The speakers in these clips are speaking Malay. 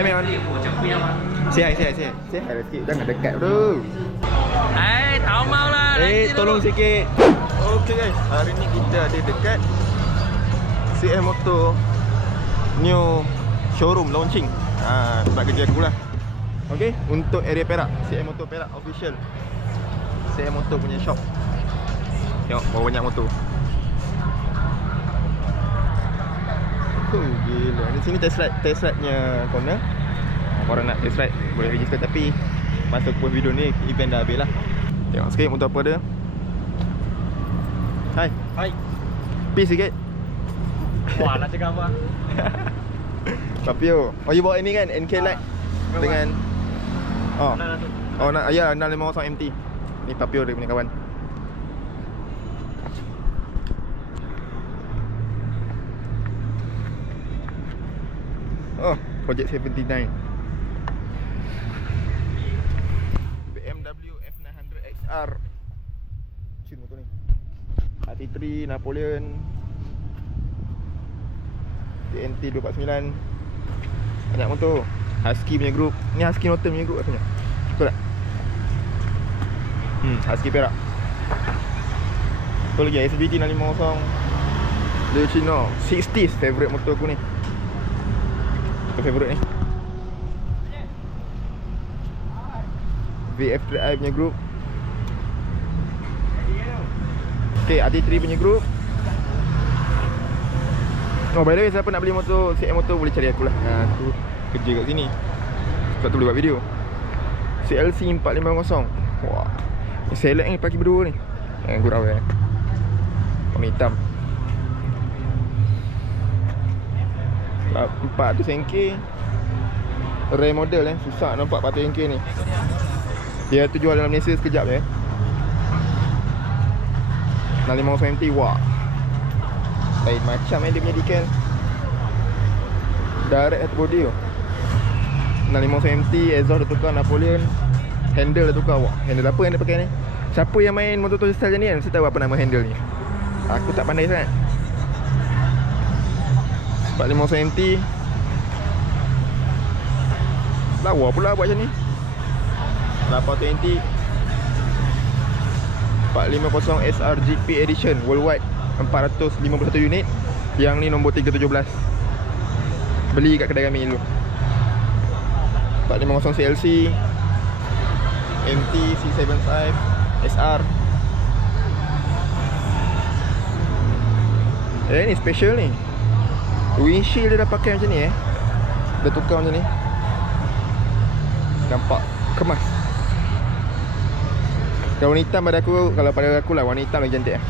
Hai Meon. Say hi sikit. Jangan dekat tu. Tak mau lah. Tolong sikit. Okay guys, hari ni kita ada dekat CM Motor new showroom launching. Tempat kerja aku lah. Okay, untuk area Perak, CM Motor Perak official. CM Motor punya shop. Tengok berapa banyak motor. Gila. Di sini test ride-nya corner. Korang nak test ride boleh register, tapi masa aku buat video ni event dah habis lah. Tengok sikit motor apa dia. Hai. Peace sikit. Wah, nak cakap apa? Papio. Oh, you bawa ini kan NK Light dengan nak ya 650 MT. Ni Papio dia punya kawan. Oh, Project 79. BMW F900 XR. Cun motor ni. RT3 Napoleon. TNT 249. Banyak motor. Husky punya group. Ni Husky Norton punya group rasanya. Betul tak? Husky Perak. Betul lagi SBT 650. Dia Cino 60s favourite motor aku ni. Favourite ni VF3i punya group. Okay, RT3 punya group. Oh, by the way, siapa nak beli motor CM Motor boleh cari aku lah. Aku kerja kat sini, sebab tu boleh buat video. CLC 450. Wah, select ni pakai berdua ni. Gurau warna hitam 400NK. Rare model susah nampak 400NK ni. Dia tu jual dalam Malaysia sekejap je. 650 MT. Wah, lain macam dia punya decal. Direct head body tu. 650 MT. Exhaust dah tukar Napoleon. Handle dah tukar. Wah, handle apa yang dia pakai ni? Siapa yang main motor style macam ni kan mesti tahu apa nama handle ni. Aku tak pandai sangat. 450 MT. Lawa pula buat macam ni. 800 MT 450 SR GP Edition worldwide 451 unit. Yang ni nombor 317. Beli kat kedai kami dulu. 450 CLC MT C75 SR. Ni special ni. Windshield dia dah pakai macam ni Dia tukar macam ni. Nampak kemas. Kalau warna hitam pada aku, kalau pada aku lah warna hitam lagi cantik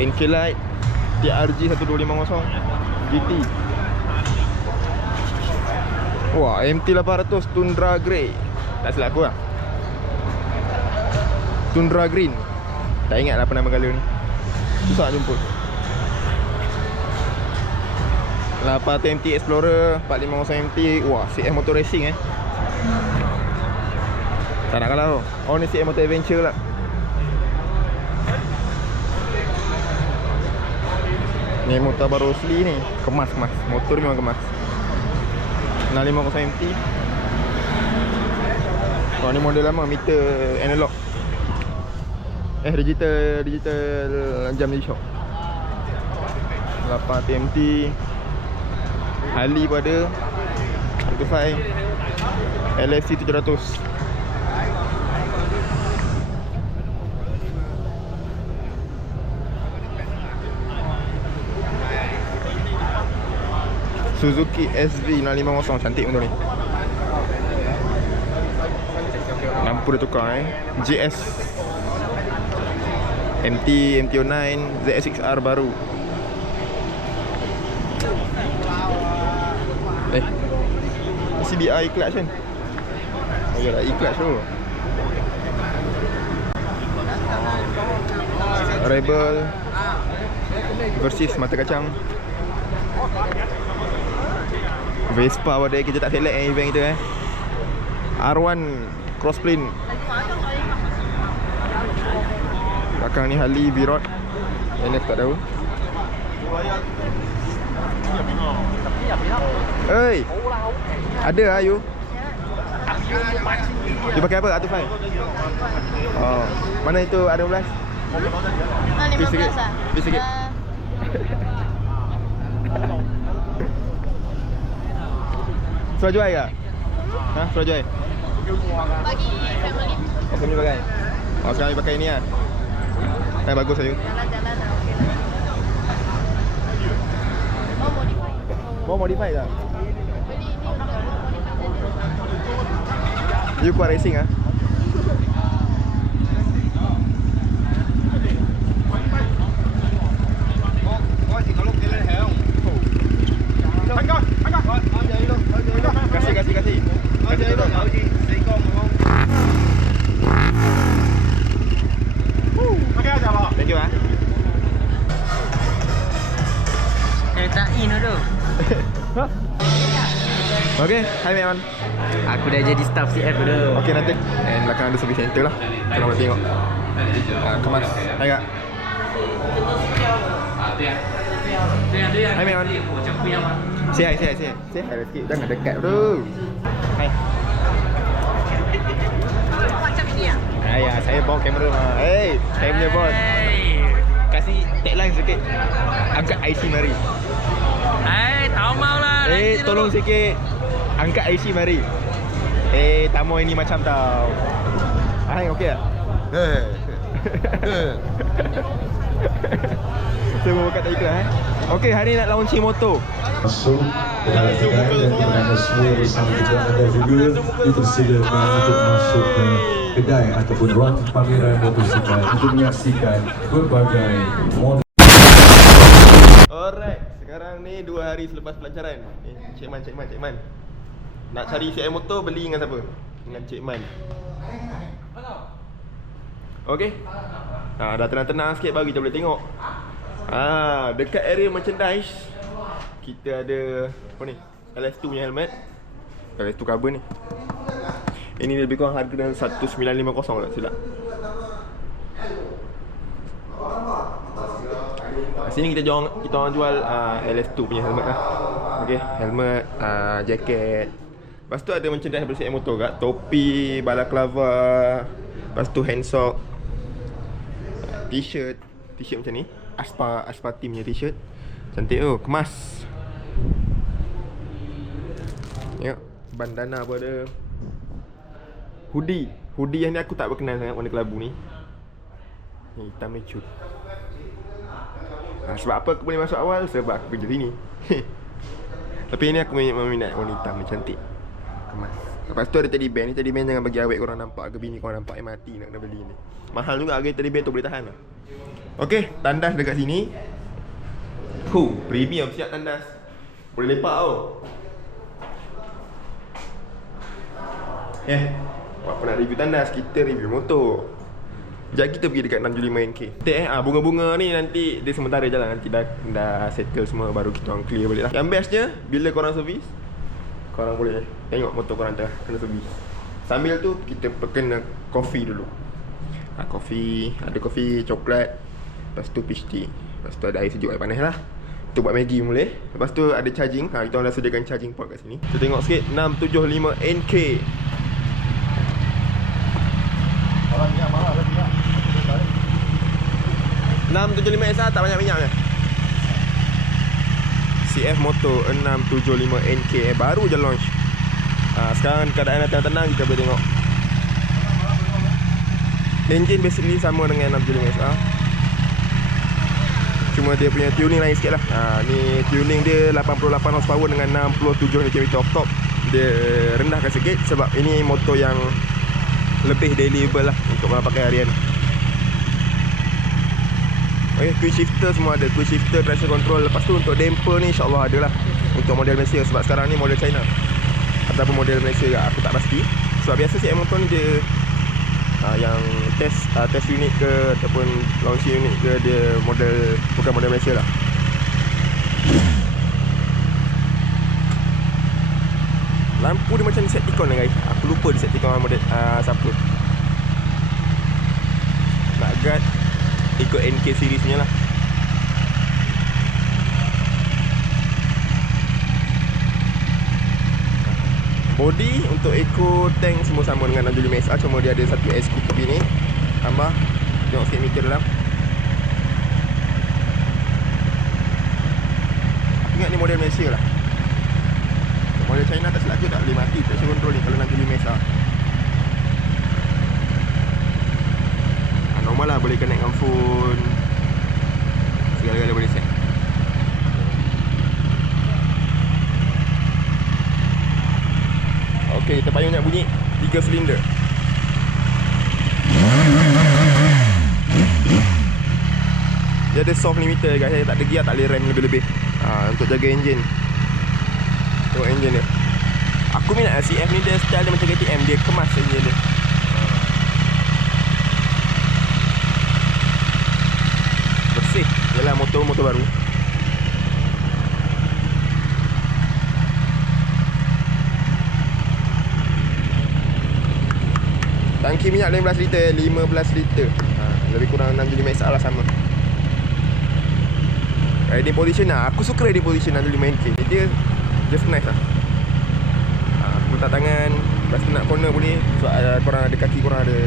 NK Light TRG 1250 GT. Wah, MT 800 Tundra Grey. Tak silap aku lah, Tundra Green. Tak ingat lah apa nama color ni. Susah jemput. 800 MT Explorer 450 MT. Wah, CM Motor Racing tak nak kalah. Oh, ni CM Motor Adventure lah. Ni motor baru Rosli ni. Kemas. Motor ni memang kemas. 650 MT. Oh, ni model lama, meter analog. Digital jam di shop. 800 MT. Harley pada Artify LSC 700. Suzuki SV 650. Cantik motor ni. Lampu dia tukar GS MT, MT09, ZX6R baru. CBI clutch kan? Oh ya lah, E-clutch tu. Rebel versus mata kacang. Vespa pada kita tak select event kita R1 crossplane. Belakang ni Harley V-Rod. Yang ni aku tak tahu. Oi. Ada lah you. You pakai apa? R25? Oh. Mana itu R15? 15 lah. Please sikit. Suruh jual ke? Ha? Suruh jual? Bagi family. Oh, family pakai? Oh, sekarang you pakai ni lah. Bagus lah you. Jalan-jalan lah, okey lah. Oh, modify. Mau modify tak? Beli ni untuk modify. You kuat racing ah? Kasih. Thank you ah. Kereta in tu. Okay, hi Meon. Aku dah jadi staff CF tu. Okay nanti. And belakang ada service center lah. Kita nak tengok. Kemas. Hai kak. Hai Meon. Say hi sikit. Jangan dekat tu. Hai. Macam ni ah. Ya, saya bawa kamera mah. Hey, saya punya bos. Kasih tagline sikit. Angkat IC mari. Tak mau lah. Tolong sikit. Angkat IC mari. Tamu ini macam tau. Hai, okey tak? Saya mau buka tak iklan Okey, hari ni nak launching motor. Masuk dan kita nak semua bersama kita anda juga dipersilakan untuk masuk ke kedai ataupun ruang pameran motosikal untuk menyaksikan berbagai model. Alright, sekarang ni 2 hari selepas pelancaran. Cik Man. Nak cari CM motor beli dengan siapa? Dengan Cik Man. Okey. Dah tenang-tenang sikit baru kita boleh tengok. Dekat area merchandise kita ada apa ni? LS2 punya helmet. LS2 cover ni. Ini lebih kurang harga dalam 1950 tak silap. Sini kita orang jual LS2 punya helmet lah. Okey, helmet, jaket. Lepas tu ada merchandise daripada CM motor kat. Topi, balaclava. Lepas tu handsock. T-shirt macam ni. Aspa team punya t-shirt. Cantik tu, kemas. Tengok, bandana pun ada. Hoodie yang ni aku tak berkenan sangat warna kelabu ni. Ni hitam ni cut. Sebab apa aku boleh masuk awal? Sebab aku kerja sini. Tapi ni aku meminat warna hitam ni, cantik. Kemas. Lepas tu ada teddy bear ni. Teddy bear jangan bagi awet korang nampak ke bini korang nampak mati nak kena beli ni. Mahal juga harga teddy bear tu, boleh tahan lah. Okey, tandas dekat sini. Premium siap tandas. Boleh lepak tau. Apa nak review tandas, kita review motor. Sekejap kita pergi dekat 675NK. Bunga-bunga ni nanti dia sementara je lah. Nanti dah settle semua baru kita orang clear balik lah. Yang bestnya, bila korang servis, korang boleh tengok motor korang tengah kena servis. Sambil tu kita kena kopi dulu. Kopi, ada kopi coklat. Lepas tu peach tea. Lepas tu ada air sejuk, air panas lah. Kita buat Maggi boleh. Lepas tu ada charging. Kita orang dah sediakan charging port kat sini. Kita tengok sikit 675NK. Orangnya mahal lagi lah. 675SR tak banyak minyak je. CF Motor 675NK baru je launch. Sekarang keadaan dah tenang, kita boleh tengok. Engine basically sama dengan 675SR. Cuma dia punya tuning lain sikit lah. Ni tuning dia 88 horsepower dengan 67 Nm of torque. Dia rendahkan sikit sebab ini motor yang lebih deliverable lah untuk pakai harian. Okay, quick shifter semua ada. Quick shifter, traction control. Lepas tu untuk damper ni insyaAllah ada lah untuk model Malaysia. Sebab sekarang ni model China ataupun model Malaysia aku tak pasti. Sebab biasa CM motor ni dia yang test unit ke ataupun launching unit ke, dia model bukan model Malaysia lah. Lampu dia macam Decepticon lah guys. Aku lupa Decepticon model siapa. Nak guard ikut NK series punya lah. Body untuk eco tank semua sama dengan 65 SR, cuma dia ada satu SQ tepi ni. Tambah tengok sikit meter dalam. Aku ingat ni model Malaysia lah. Model China tak silap aku tak boleh mati tak control ni kalau 65 SR. Normal lah, boleh connect dengan phone, segala-gala boleh set. Ok, kita payung nak bunyi 3 silinder. Dia ada soft limiter guys, tak ada gear, tak boleh rem lebih-lebih. Untuk jaga enjin. Tengok enjin dia. Aku minat CF ni, dia style dia macam KTM, dia kemas enjin dia. Bersih. Yalah, motor baru. Tangki minyak 15 liter, 15 liter. Lebih kurang 65 SR lah sama. Riding position lah, aku suka riding position 65K. Dia just nice lah. Aku letak tangan, lepas tu nak corner boleh. So korang ada kaki, korang ada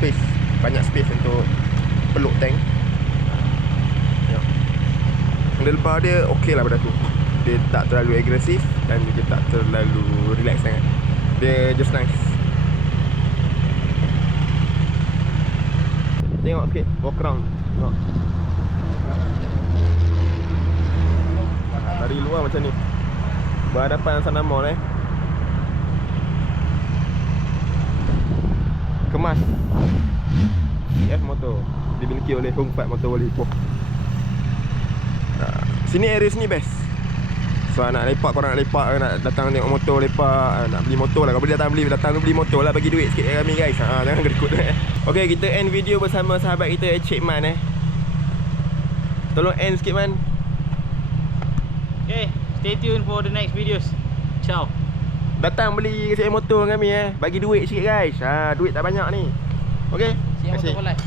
space, banyak space untuk peluk tank. Handlebar dia okey lah pada aku. Dia tak terlalu agresif dan juga tak terlalu relax sangat. Dia just nice. Tengok sikit, walk around. Tengok. Dari luar macam ni. Berhadapan dengan Sana Mall Kemas CF motor dimiliki oleh Hong Fat Motor Wali Ipoh. Sini area sini best. So nak lepak, korang nak lepak, nak datang tengok motor lepak, nak beli motor lah. Kalau boleh datang beli motor lah, bagi duit sikit kat kami guys. Jangan kedekut. Okay, kita end video bersama sahabat kita Cik Man Tolong end sikit Man. Okay, stay tuned for the next videos. Ciao. Datang beli CF motor dengan kami bagi duit sikit guys. Duit tak banyak ni. Okay, CF Motor for life.